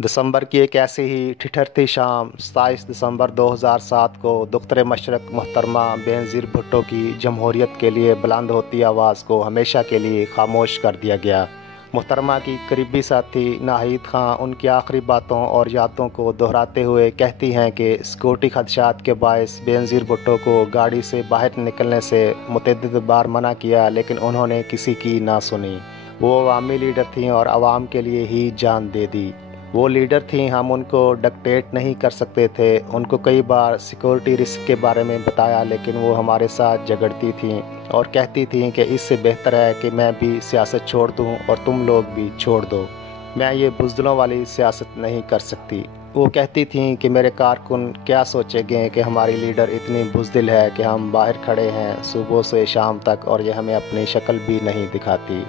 दिसंबर की एक ऐसी ही ठिठुरती शाम 27 दिसंबर 2007 को दुख्तर मशरक मोहतरमा बेनज़ीर भुट्टो की जमहूरियत के लिए बुलंद होती आवाज़ को हमेशा के लिए खामोश कर दिया गया। मोहतरमा की करीबी साथी नाहिद खां उनकी आखिरी बातों और यादों को दोहराते हुए कहती हैं कि सिक्योरिटी खदशात के बायस बेनज़ीर भुट्टो को गाड़ी से बाहर निकलने से मुतअद्दिद बार मना किया, लेकिन उन्होंने किसी की ना सुनी। वो अवामी लीडर थीं और आवाम के लिए ही जान दे दी। वो लीडर थीं, हम उनको डिक्टेट नहीं कर सकते थे। उनको कई बार सिक्योरिटी रिस्क के बारे में बताया, लेकिन वो हमारे साथ झगड़ती थीं और कहती थीं कि इससे बेहतर है कि मैं भी सियासत छोड़ दूं और तुम लोग भी छोड़ दो। मैं ये बुज़दिलों वाली सियासत नहीं कर सकती। वो कहती थीं कि मेरे कारकुन क्या सोचेंगे कि हमारी लीडर इतनी बुज़दिल है कि हम बाहर खड़े हैं सुबह से शाम तक और ये हमें अपनी शक्ल भी नहीं दिखाती।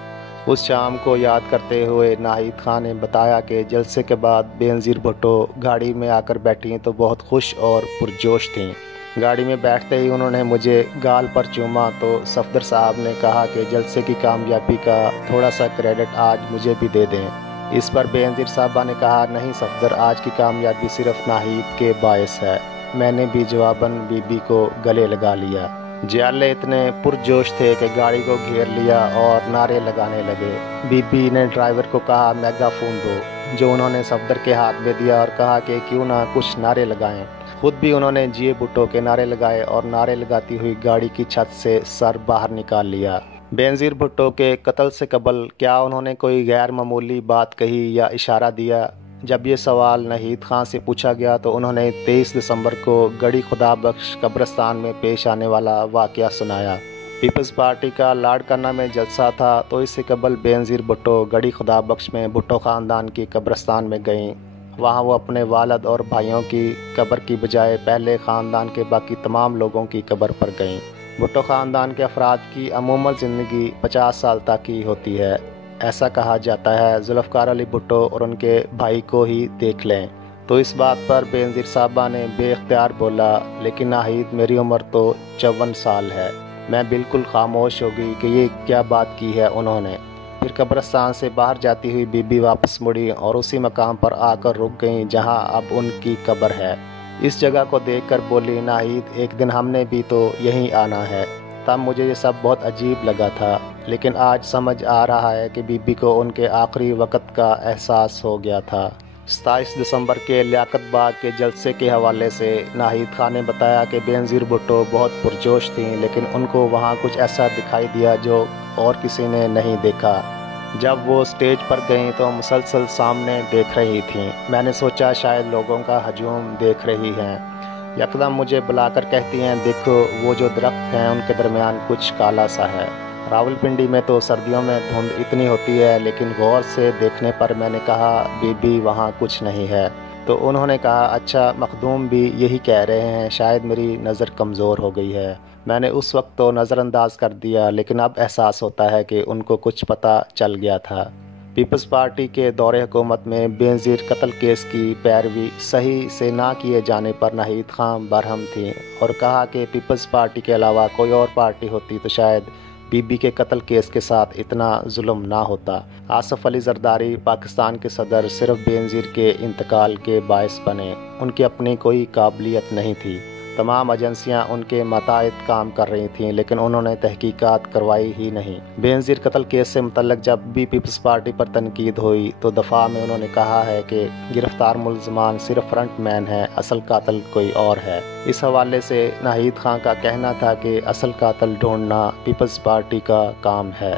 उस शाम को याद करते हुए नाहिद खान ने बताया कि जलसे के बाद बेनज़ीर भुट्टो गाड़ी में आकर बैठी तो बहुत खुश और पुरजोश थीं। गाड़ी में बैठते ही उन्होंने मुझे गाल पर चूमा तो सफदर साहब ने कहा कि जलसे की कामयाबी का थोड़ा सा क्रेडिट आज मुझे भी दे दें। इस पर बेनज़ीर साहबा ने कहा, नहीं सफदर, आज की कामयाबी सिर्फ नाहिद के बायस है। मैंने भी जवाबन बीबी को गले लगा लिया। जियाले इतने पुरजोश थे कि गाड़ी को घेर लिया और नारे लगाने लगे। बीबी ने ड्राइवर को कहा, मेगाफोन दो, जो उन्होंने सफदर के हाथ में दिया और कहा कि क्यों ना कुछ नारे लगाएं। खुद भी उन्होंने जिए भुट्टो के नारे लगाए और नारे लगाती हुई गाड़ी की छत से सर बाहर निकाल लिया। बेनज़ीर भुट्टो के कत्ल से कबल क्या उन्होंने कोई गैर मामूली बात कही या इशारा दिया? जब ये सवाल नाहिद खां से पूछा गया तो उन्होंने 23 दिसंबर को गड़ी खुदा बख्श कब्रिस्तान में पेश आने वाला वाक़या सुनाया। पीपल्स पार्टी का लाड़काना में जलसा था, तो इससे कबल बेनज़ीर भुट्टो गड़ी खुदा बख्श में भुट्टो ख़ानदान की कब्रिस्तान में गईं। वहाँ वो अपने वालद और भाइयों की कब्र की बजाय पहले ख़ानदान के बाकी तमाम लोगों की कब्र पर गईं। भुट्टो ख़ानदान के अफराद की अमूमन ज़िंदगी 50 साल तक की होती है। ऐसा कहा जाता है। जुल्फ़िकार अली भुट्टो और उनके भाई को ही देख लें। तो इस बात पर बेनज़ीर साहबा ने बेख्तियार बोला, लेकिन नाहिद, मेरी उम्र तो 54 साल है। मैं बिल्कुल खामोश हो गई कि ये क्या बात की है उन्होंने। फिर कब्रिस्तान से बाहर जाती हुई बीबी वापस मुड़ी और उसी मकाम पर आकर रुक गईं जहां अब उनकी कब्र है। इस जगह को देखकर बोली, नाहिद, एक दिन हमने भी तो यहीं आना है। तब मुझे ये सब बहुत अजीब लगा था, लेकिन आज समझ आ रहा है कि बीबी को उनके आखिरी वक़्त का एहसास हो गया था। 27 दिसंबर के लियाकत बाग के जलसे के हवाले से नाहिद खान ने बताया कि बेनज़ीर भुट्टो बहुत पुरजोश थीं, लेकिन उनको वहाँ कुछ ऐसा दिखाई दिया जो और किसी ने नहीं देखा। जब वो स्टेज पर गईं तो मुसलसल सामने देख रही थीं। मैंने सोचा शायद लोगों का हजूम देख रही हैं। यकदम मुझे बुलाकर कहती हैं, देखो वो जो दरख्त हैं उनके दरमियान कुछ काला सा है। रावलपिंडी में तो सर्दियों में धुंध इतनी होती है, लेकिन गौर से देखने पर मैंने कहा, बीबी वहाँ कुछ नहीं है। तो उन्होंने कहा, अच्छा, मखदूम भी यही कह रहे हैं, शायद मेरी नज़र कमज़ोर हो गई है। मैंने उस वक्त तो नज़रअंदाज कर दिया, लेकिन अब एहसास होता है कि उनको कुछ पता चल गया था। पीपल्स पार्टी के दौरे हुकूमत में बेनज़ीर कत्ल केस की पैरवी सही से ना किए जाने पर नाहिद खां बरहम थीं और कहा कि पीपल्स पार्टी के अलावा कोई और पार्टी होती तो शायद बीबी के कत्ल केस के साथ इतना जुल्म ना होता। आसिफ अली जरदारी पाकिस्तान के सदर सिर्फ बेनज़ीर के इंतकाल के बायस बने। उनकी अपनी कोई काबिलियत नहीं थी। तमाम एजेंसियां उनके मातहत काम कर रही थीं, लेकिन उन्होंने तहकीकात करवाई ही नहीं। बेनज़ीर कत्ल केस से मुतल्लक जब भी पीपल्स पार्टी पर तनकीद हुई तो दफा में उन्होंने कहा है कि गिरफ्तार मुलजमान सिर्फ फ्रंट मैन है, असल कातिल कोई और है। इस हवाले से नाहिद खां का कहना था कि असल कातिल ढूंढना पीपल्स पार्टी का काम है।